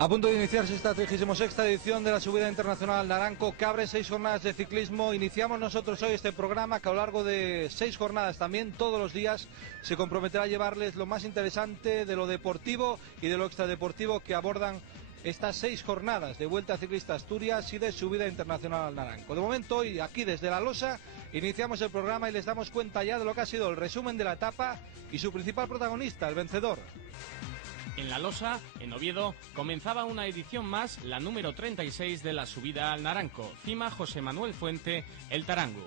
A punto de iniciarse esta 36ª edición de la Subida Internacional al Naranco, que abre 6 jornadas de ciclismo. Iniciamos nosotros hoy este programa que a lo largo de 6 jornadas también, todos los días, se comprometerá a llevarles lo más interesante de lo deportivo y de lo extradeportivo que abordan estas 6 jornadas de Vuelta Ciclista Asturias y de Subida Internacional al Naranco. De momento, hoy aquí desde La Losa, iniciamos el programa y les damos cuenta ya de lo que ha sido el resumen de la etapa y su principal protagonista, el vencedor. En La Losa, en Oviedo, comenzaba una edición más, la número 36 de la Subida al Naranco, cima José Manuel Fuente, el Tarangu.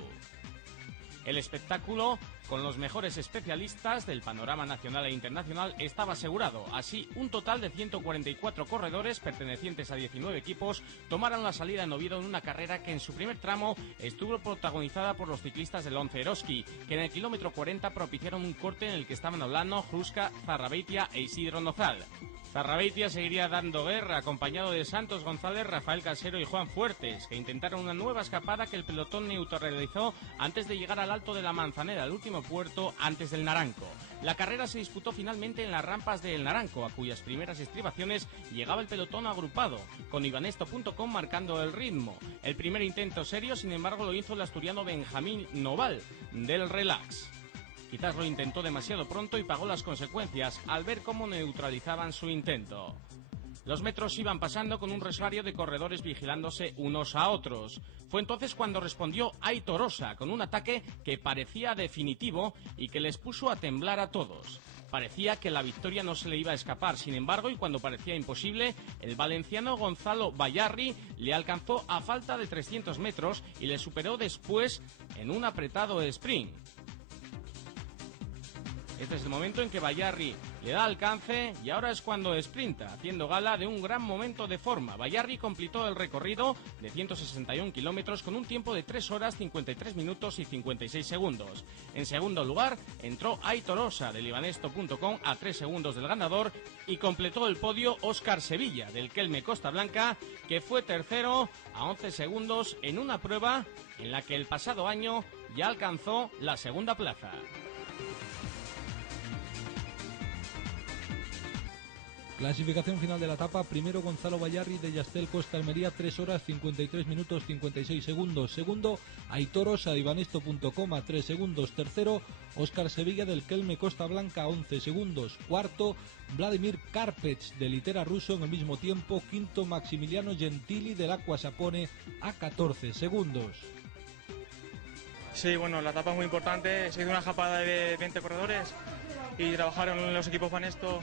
El espectáculo, con los mejores especialistas del panorama nacional e internacional, estaba asegurado. Así, un total de 144 corredores pertenecientes a 19 equipos tomaron la salida en Oviedo en una carrera que en su primer tramo estuvo protagonizada por los ciclistas del Once Eroski, que en el kilómetro 40 propiciaron un corte en el que estaban Olano, Hruska, Zarrabeitia e Isidro Nozal. Zarrabeitia seguiría dando guerra, acompañado de Santos González, Rafael Casero y Juan Fuertes, que intentaron una nueva escapada que el pelotón neutralizó antes de llegar al Alto de la Manzanera, el último puerto antes del Naranco. La carrera se disputó finalmente en las rampas del Naranco, a cuyas primeras estribaciones llegaba el pelotón agrupado, con Ibanesto.com marcando el ritmo. El primer intento serio, sin embargo, lo hizo el asturiano Benjamín Noval, del Relax. Quizás lo intentó demasiado pronto y pagó las consecuencias al ver cómo neutralizaban su intento. Los metros iban pasando con un rosario de corredores vigilándose unos a otros. Fue entonces cuando respondió Aitor Osa con un ataque que parecía definitivo y que les puso a temblar a todos. Parecía que la victoria no se le iba a escapar, sin embargo, y cuando parecía imposible, el valenciano Gonzalo Bayarri le alcanzó a falta de 300 metros y le superó después en un apretado sprint. Este es el momento en que Bayarri le da alcance y ahora es cuando sprinta, haciendo gala de un gran momento de forma. Bayarri completó el recorrido de 161 kilómetros con un tiempo de 3 horas, 53 minutos y 56 segundos. En segundo lugar entró Aitor Osa del Ibanesto.com a 3 segundos del ganador y completó el podio Óscar Sevilla del Kelme Costa Blanca, que fue tercero a 11 segundos en una prueba en la que el pasado año ya alcanzó la segunda plaza. Clasificación final de la etapa: primero Gonzalo Bayarri de Yastel Costa Almería, 3 horas 53 minutos 56 segundos. Segundo, Aitor Osa de Ibanesto.com a 3 segundos. Tercero, Óscar Sevilla del Kelme Costa Blanca a 11 segundos. Cuarto, Vladimir Karpets de Litera Russo en el mismo tiempo. Quinto, Maximiliano Gentili del Aqua Sapone a 14 segundos. Sí, bueno, la etapa es muy importante. Se hizo una escapada de 20 corredores y trabajaron los equipos Banesto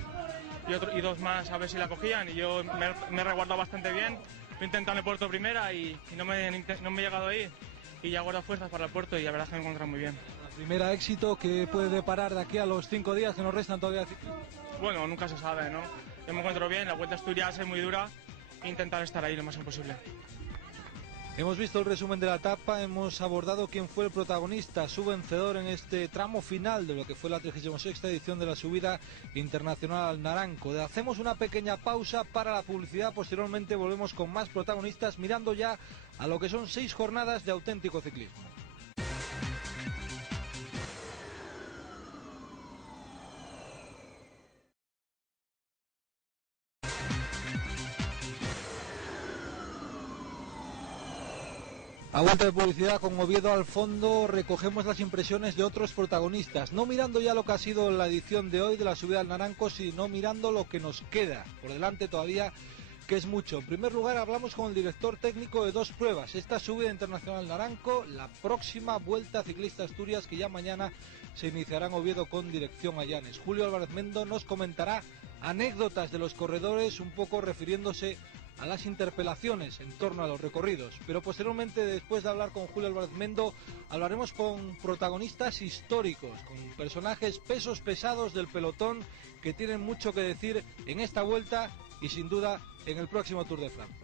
y dos más a ver si la cogían, y yo me he resguardado bastante bien. He intentado en el puerto primera y no me he llegado ahí, y ya guardo fuerzas para el puerto y la verdad es que me he encontrado muy bien. La primera éxito que puede deparar de aquí a los 5 días que nos restan todavía. Bueno, nunca se sabe, ¿no? Yo me encuentro bien, la Vuelta a Asturias es muy dura e intentar estar ahí lo más posible. Hemos visto el resumen de la etapa, hemos abordado quién fue el protagonista, su vencedor en este tramo final de lo que fue la 36ª edición de la Subida Internacional al Naranco. Hacemos una pequeña pausa para la publicidad, posteriormente volvemos con más protagonistas, mirando ya a lo que son 6 jornadas de auténtico ciclismo. A vuelta de publicidad, con Oviedo al fondo, recogemos las impresiones de otros protagonistas, no mirando ya lo que ha sido la edición de hoy de la Subida al Naranco, sino mirando lo que nos queda por delante todavía, que es mucho. En primer lugar, hablamos con el director técnico de 2 pruebas, esta Subida Internacional al Naranco, la próxima Vuelta Ciclista Asturias, que ya mañana se iniciará en Oviedo con dirección a Llanes. Julio Álvarez Mendo nos comentará anécdotas de los corredores, un poco refiriéndose a las interpelaciones en torno a los recorridos, pero posteriormente, después de hablar con Julio Álvarez Mendo, hablaremos con protagonistas históricos, con personajes pesos pesados del pelotón que tienen mucho que decir en esta vuelta y sin duda en el próximo Tour de Francia.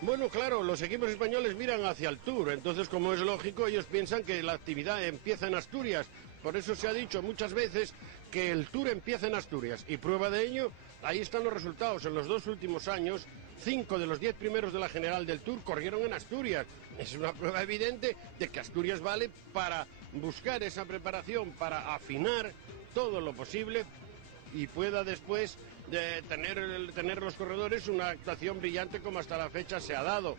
Bueno, claro, los equipos españoles miran hacia el Tour, entonces, como es lógico, ellos piensan que la actividad empieza en Asturias. Por eso se ha dicho muchas veces que el Tour empieza en Asturias, y prueba de ello, ahí están los resultados. En los 2 últimos años, 5 de los 10 primeros de la general del Tour corrieron en Asturias. Es una prueba evidente de que Asturias vale para buscar esa preparación, para afinar todo lo posible y pueda después de tener los corredores una actuación brillante como hasta la fecha se ha dado.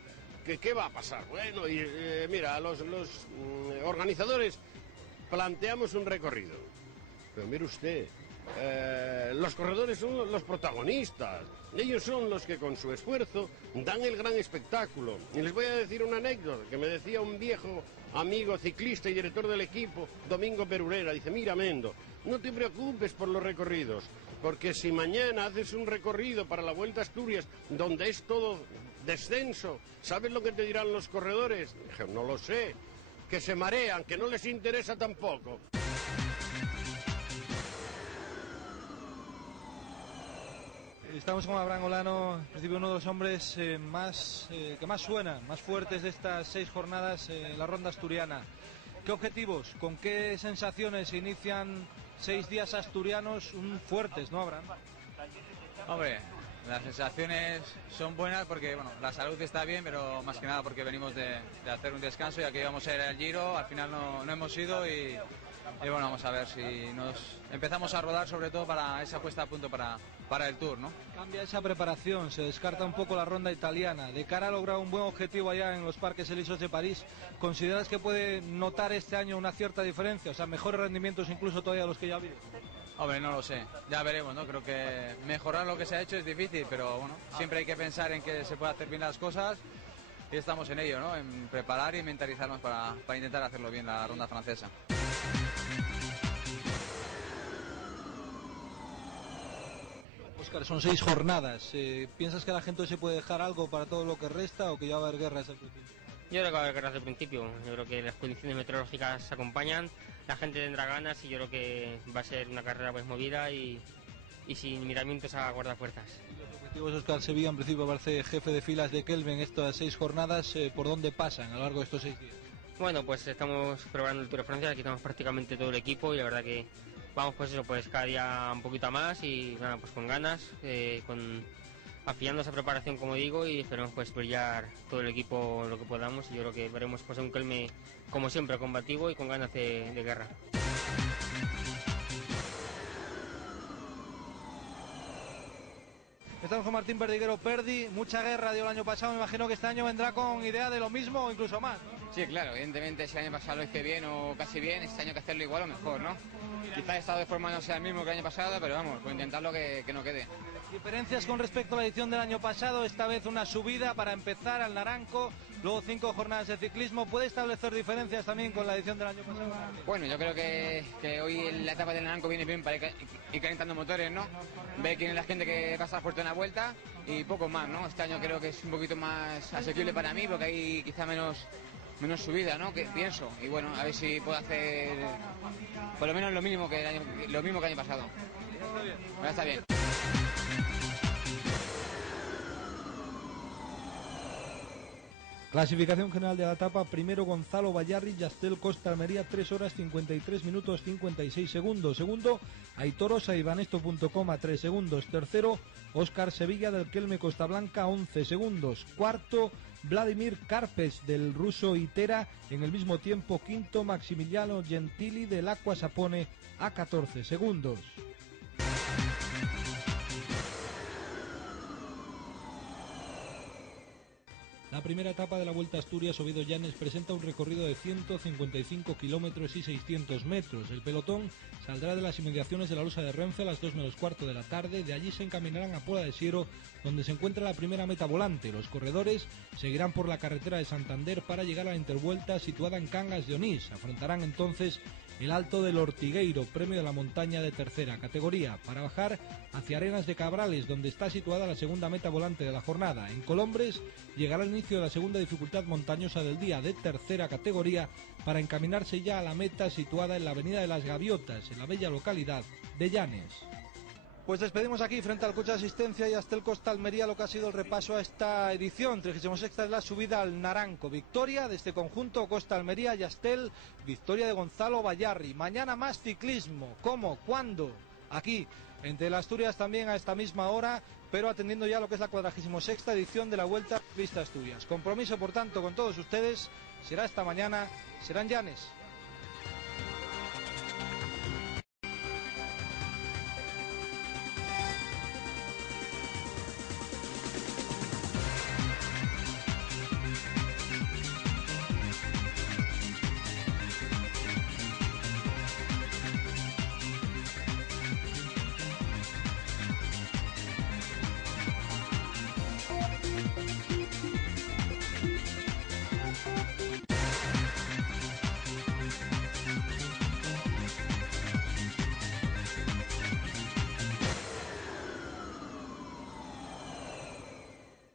¿Qué va a pasar? Bueno, y mira, los organizadores planteamos un recorrido. Pero mire usted, los corredores son los protagonistas. Ellos son los que con su esfuerzo dan el gran espectáculo. Y les voy a decir una anécdota que me decía un viejo amigo ciclista y director del equipo, Domingo Perurera. Dice, mira, Mendo, no te preocupes por los recorridos, porque si mañana haces un recorrido para la Vuelta a Asturias donde es todo descenso, ¿sabes lo que te dirán los corredores? Dije, no lo sé, que se marean, que no les interesa tampoco. Estamos con Abraham Olano, en principio uno de los hombres que más suenan, más fuertes de estas 6 jornadas en la ronda asturiana. ¿Qué objetivos, con qué sensaciones se inician 6 días asturianos fuertes, no, Abraham? Hombre, las sensaciones son buenas porque bueno, la salud está bien, pero más que nada porque venimos de hacer un descanso, ya que íbamos a ir al Giro, al final no hemos ido y bueno, vamos a ver si nos empezamos a rodar, sobre todo para esa puesta a punto para el Tour, ¿no? Cambia esa preparación, se descarta un poco la ronda italiana. De cara a lograr un buen objetivo allá en los Parques Elíseos de París, ¿consideras que puede notar este año una cierta diferencia? O sea, mejores rendimientos incluso todavía los que ya vives. Hombre, no lo sé, ya veremos, ¿no? Creo que mejorar lo que se ha hecho es difícil, pero bueno, siempre hay que pensar en que se puede hacer bien las cosas y estamos en ello, ¿no? En preparar y mentalizarnos para intentar hacerlo bien la ronda francesa. Óscar, son 6 jornadas. ¿Piensas que la gente se puede dejar algo para todo lo que resta o que ya va a haber guerra desde el principio? Yo creo que va a haber guerra desde el principio. Yo creo que las condiciones meteorológicas se acompañan, la gente tendrá ganas y yo creo que va a ser una carrera pues movida y sin miramientos a guardafuerzas. Los objetivos de Óscar Sevilla, en principio parece jefe de filas de Kelvin en estas 6 jornadas. ¿Por dónde pasan a lo largo de estos 6 días? Bueno, pues estamos probando el Tour de Francia, aquí estamos prácticamente todo el equipo y la verdad que vamos pues eso, pues cada día un poquito más y nada, pues con ganas, afinando esa preparación como digo y esperemos pues brillar todo el equipo lo que podamos y yo creo que veremos pues un Kelme como siempre combativo y con ganas de guerra. Estamos con Martín Perdiguero. Perdi, mucha guerra dio el año pasado, me imagino que este año vendrá con idea de lo mismo o incluso más, ¿no? Sí, claro, evidentemente si el año pasado lo hice bien o casi bien, este año hay que hacerlo igual o mejor, ¿no? Quizás el estado de forma no sea el mismo que el año pasado, pero vamos, pues intentarlo que no quede. Diferencias con respecto a la edición del año pasado, esta vez una subida para empezar al Naranco, luego 5 jornadas de ciclismo. ¿Puede establecer diferencias también con la edición del año pasado? Bueno, yo creo que hoy la etapa del Naranco viene bien para ir calentando motores, ¿no? Ver quién es la gente que pasa fuerte en la vuelta y poco más, ¿no? Este año creo que es un poquito más asequible para mí porque hay quizá menos subida, ¿no? Que pienso. Y bueno, a ver si puedo hacer por lo menos lo mismo que el año pasado. Ya está bien. Clasificación general de la etapa: primero Gonzalo Bayarri, Yastel Costa Almería, 3 horas 53 minutos 56 segundos. Segundo, Aitor Osa y Banesto.com a 3 segundos. Tercero, Óscar Sevilla del Kelme Costa Blanca, 11 segundos. Cuarto, Vladimir Karpes del ruso Itera en el mismo tiempo. Quinto, Maximiliano Gentili del Aqua Sapone a 14 segundos. La primera etapa de la Vuelta a Asturias Oviedo Llanes presenta un recorrido de 155 kilómetros y 600 metros. El pelotón saldrá de las inmediaciones de la Losa de Renfe a las 2 menos cuarto de la tarde. De allí se encaminarán a Pola de Siero, donde se encuentra la primera meta volante. Los corredores seguirán por la carretera de Santander para llegar a la intervuelta situada en Cangas de Onís. Afrontarán entonces el Alto del Ortigueiro, premio de la montaña de tercera categoría, para bajar hacia Arenas de Cabrales, donde está situada la segunda meta volante de la jornada. En Colombres llegará el inicio de la segunda dificultad montañosa del día, de tercera categoría, para encaminarse ya a la meta situada en la Avenida de las Gaviotas, en la bella localidad de Llanes. Pues despedimos aquí frente al coche de asistencia y hasta el Costa Almería lo que ha sido el repaso a esta edición 36 de la subida al Naranco. Victoria de este conjunto Costa Almería y Astel, victoria de Gonzalo Bayarri. Mañana más ciclismo. ¿Cómo? ¿Cuándo? Aquí, entre las Asturias también a esta misma hora, pero atendiendo ya lo que es la 46ª edición de la Vuelta Vista Asturias. Compromiso, por tanto, con todos ustedes. Será esta mañana, serán Llanes.